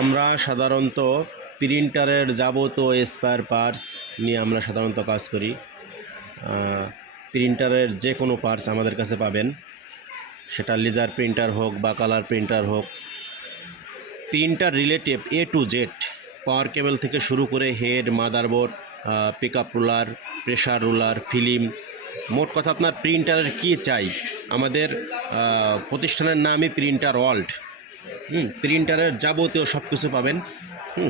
আমরা সাধারণত প্রিন্টারের যাবতীয় স্পেয়ার পার্টস নিয়ে আমরা সাধারণত কাজ করি। প্রিন্টারের যে কোনো পার্টস আমাদের কাছে পাবেন, সেটা লেজার প্রিন্টার হোক বা কালার প্রিন্টার হোক। Printer relative A to Z, পাওয়ার কেবল থেকে শুরু করে head, motherboard, pickup ruler, pressure ruler, film, মোট কথা আপনার প্রিন্টারের কী চাই, আমাদের প্রতিষ্ঠানের নামই প্রিন্টার ওয়ার্ল্ড। প্রিন্টারের যাবতীয় সব কিছু পাবেন।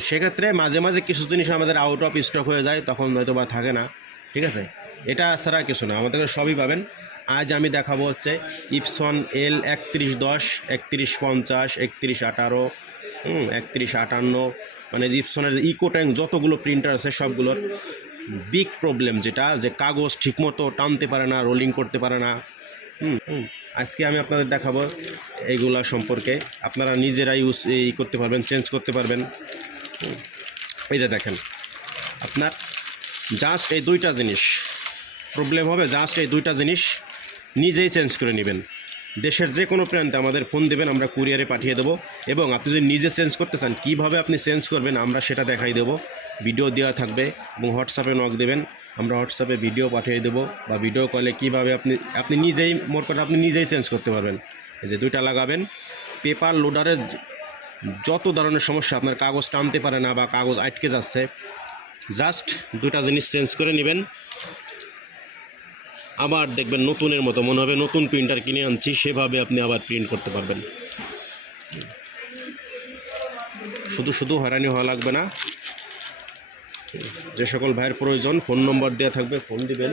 সেক্ষেত্রে মাঝে মাঝে কিছু জিনিস আমাদের আউট অফ স্টক হয়ে যায়, তখন হয়তো বা থাকে না, ঠিক আছে। এটা ছাড়া কিছু না, আমাদের সবই পাবেন। আজ আমি দেখাবো হচ্ছে epson L3110, 3150, 3118, 3158, মানে epsonএর ইকো ট্যাঙ্ক যতগুলো প্রিন্টার আছে সবগুলোর বিগ প্রবলেম যেটা, যে কাগজ ঠিকমতো টানতে পারে না, রোলিং করতে পারে না। আজকে আমি আপনাদের দেখাবো এইগুলা সম্পর্কে। আপনারা নিজেরাই করতে পারবেন, চেঞ্জ করতে পারবেন। এই যে দেখেন, আপনার জাস্ট এই দুইটা জিনিস প্রবলেম হবে, জাস্ট এই দুইটা জিনিস নিজেই চেঞ্জ করে নেবেন। দেশের যে কোনো প্রান্তে আমাদের ফোন দেবেন, আমরা কুরিয়ারে পাঠিয়ে দেবো। এবং আপনি যদি নিজে চেঞ্জ করতে চান, কীভাবে আপনি চেঞ্জ করবেন আমরা সেটা দেখাই দেবো, ভিডিও দেওয়া থাকবে। এবং হোয়াটসঅ্যাপে নক দেবেন, আমরা হোয়াটসঅ্যাপে ভিডিও পাঠিয়ে দেবো, বা ভিডিও কলে কীভাবে আপনি নিজেই মোট কথা আপনি নিজেই চেঞ্জ করতে পারবেন। এই যে দুইটা লাগাবেন। পেপার লোডারের যত ধরনের সমস্যা, আপনার কাগজ টানতে পারে না বা কাগজ আটকে যাচ্ছে, জাস্ট দুইটা জিনিস চেঞ্জ করে নেবেন। আবার দেখবেন নতুনের মতো মনে হবে নতুন প্রিন্টার কিনে আনছি, সেভাবে আপনি আবার প্রিন্ট করতে পারবেন। শুধু শুধু হয়রানি হওয়া লাগবে না। যে সকল ভাইয়ের প্রয়োজন, ফোন নম্বর দেওয়া থাকবে, ফোন দিবেন।